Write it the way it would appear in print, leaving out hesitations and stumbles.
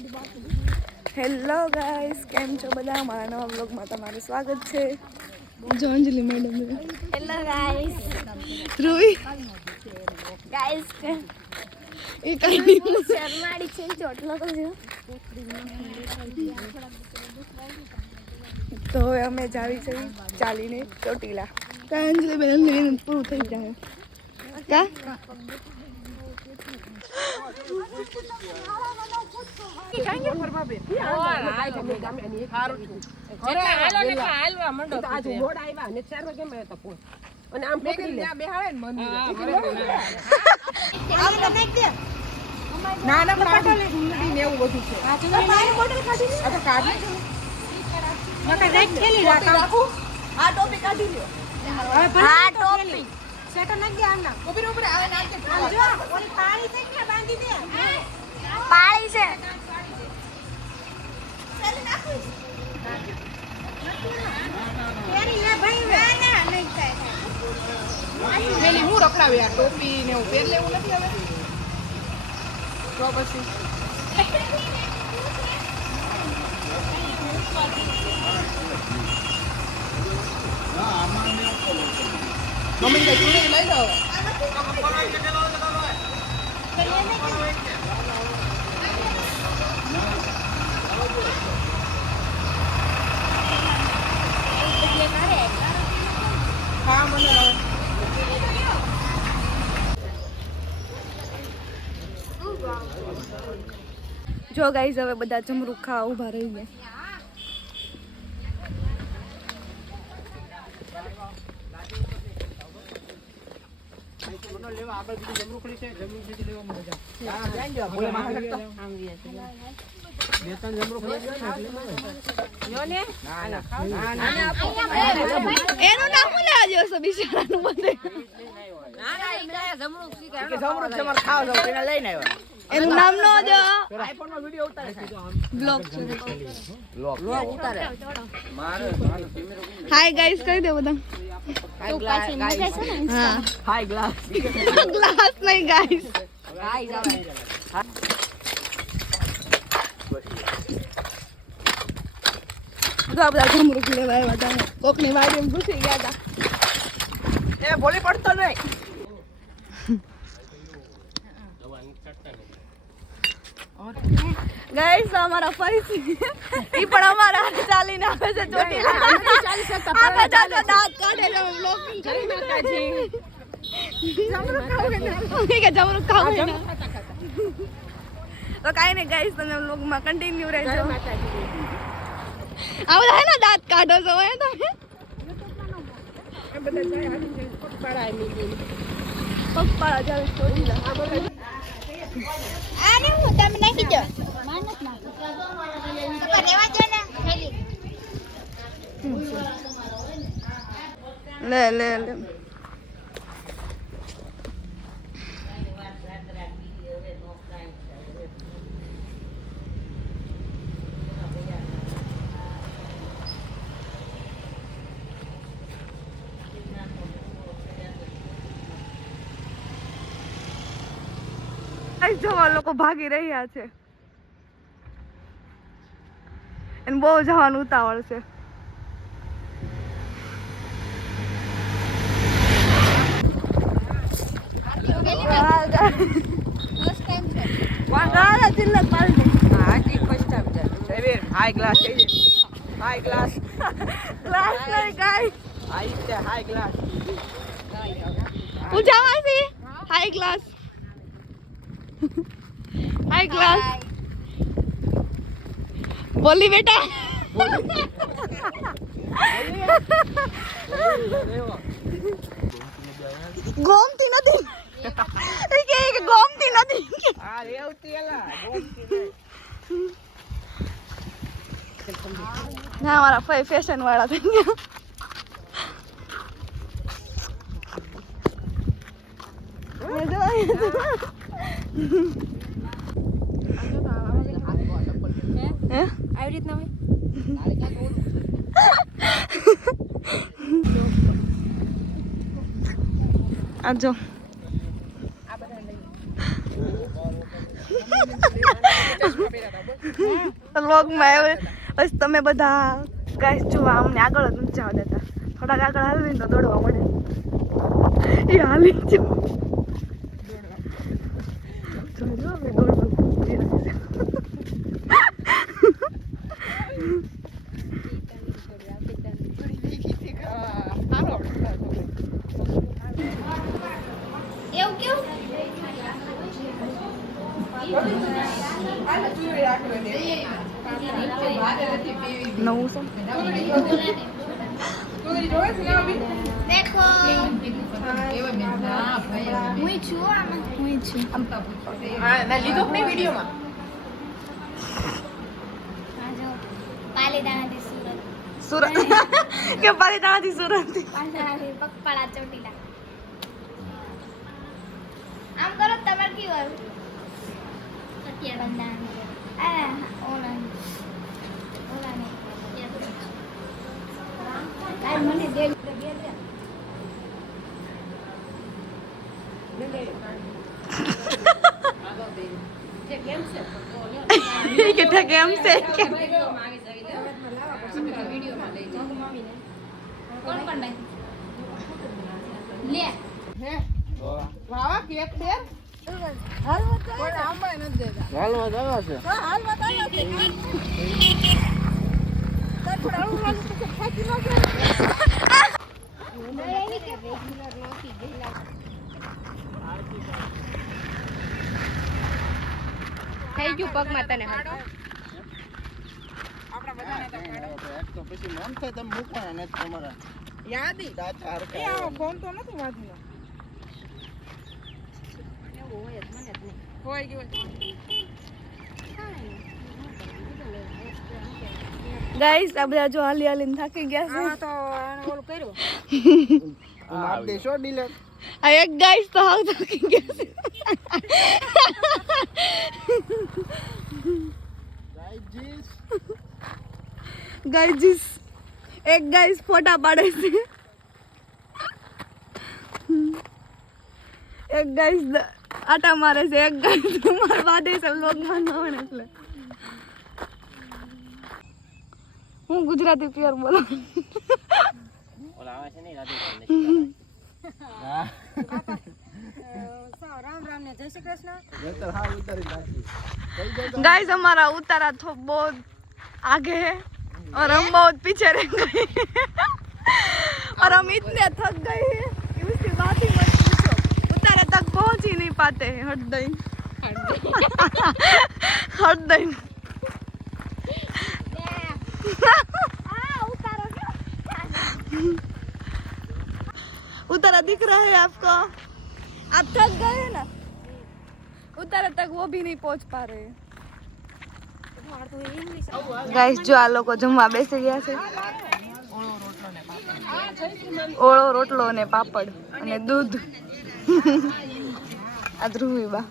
Hello guys, કેમ છો બધા? મારા નવા વ્લોગમાં તમારું સ્વાગત છે. જો Anjali madam. Hello guys. Dhruvi guys એ કઈ શર્માડી છે ચોટલો તો જો. તો હવે અમે જાવી છે ચાલીને ચોટીલા. કા અંજલિ બેન પૂરું થઈ જાય કા પાળી છે. હું રખડાવી આ ટોપી ને હું પહેર લેવું નથી હવે તો પછી મમ્મી કઈ ચૂડી લઈ લો હા મને જો ગાઈસ હવે બધા જમરૂખ ખાવા ઊભા રહી ગયા. એનું નામ શું લેવા જેવું છે બિચારાનું બધે? એનું નામ નો જો બ્લોગ છે. હાય ગાઈસ કહી દે બધા. હા હાય ગ્લાસ ગ્લાસ નહીં ગાઈસ. બધા જમરૂખ લેવા આવ્યા હતા. કોકની વાડીમાં ઘૂસી ગયા હતા. એ બોલી પડતો નહીં ગાઈસ અમારા પૈસી ઈ પણ અમારા હાથે ચાલીને આવે છે ચોટીલા. આપણે ચાલો દાંત કાઢે છે બ્લોગિંગ કરી નાખાજી. જમરૂખ ખાવે ને કે જમરૂખ ખાવે ને તો કાઈ નહીં ગાઈસ, તમે વ્લોગમાં કન્ટિન્યુ રહેજો. આ બધા હે ને દાંત કાઢો છો હે તમે પગપાળા ચાલે ચોટીલા. આને હું તમે નાખી દો. માનત નાખો. તો રેવા દો ને થેલી. લે લે લે જવા લોકો ભાગી રહ્યા છે. એને બહુ જવાનું ઉતાવળ છે. હાઈ ગ્લાસ હાઈ ગ્લાસ ગ્લાસ નહીં ગાઈસ, હાઈ ગ્લાસ ઉજાવાસી હાઈ ગ્લાસ હાઈ ગ્લાસ બોલી બેટા ગોમતી નથી કે ગોમતી નથી આ રેવતી એલા ગોમતી ના મારા ફઈ ફેશન વાળા થઈ ગયા. આવી રીતના હોય. આજો વ્લોગમાં આવે બસ તમે બધા ગાઈસ જોવા અમને આગળ જ નથી જવા દેતા થોડાક આગળ હાલવી તો દોડવા મળે એ હાલી જ જોજો અમે દોડવા એવું કેવું નવું દેખો હું છું આમાં હું છું લીધો નહીં વિડીયોમાં આ જો પાલીતાણાથી સુરત સુરત કે પાલીતાણાથી સુરત પાલીતાણાથી પગપાળા ચોટીલા આમ કરો તમારે કેવું આવ્યું બંધાણ આ ઓલા ને આ મને દે કેટલા કેમ છે કોણ કોણ લે વાવા કેક છે કોઈ આંબળે નથી દેતા થઈ ગયું પગમાં તને આપણા બધાને તો પછી મન થાય તમે મૂકવાના નથી તમારા યાદી દાંતા હરખા એ આવો ફોન તો નથી વાંચનો હોય ગયું ગાઈસ આ બધા જો હાલી હાલીને થાકી ગયા છે તો ઓલું કર્યું માર દેશો ડીલર આ એક ગાઈસ તો હાવ થાકી ગયા છે ગાઈસ એક ગાઈસ ફોટા પાડે છે એક ગાઈસ આટા મારે છે એક ગાઈસ માર બાદે છે વ્લોગમાં ન આવે એટલે હું ગુજરાતી પ્યોર બોલું રામ રામ ને જય શ્રી કૃષ્ણ નહીતર હા ઉતારી નાખી गाइस हमारा उतारा तो बहुत आगे है और हम बहुत पीछे रह गए और हम इतने थक गए हैं कि उसकी बात ही मत पूछो उतारे तक पहुंच ही नहीं पाते हैं हट दई उतारा दिख रहा है आपको आप थक गए हैं ना उतारे तक वो भी नहीं पहुंच पा रहे गाइस जो आ लोग जमवा बेसी ગયા છે ઓળો રોટલો ને પાપડ અને દૂધ આ ધ્રુવી બા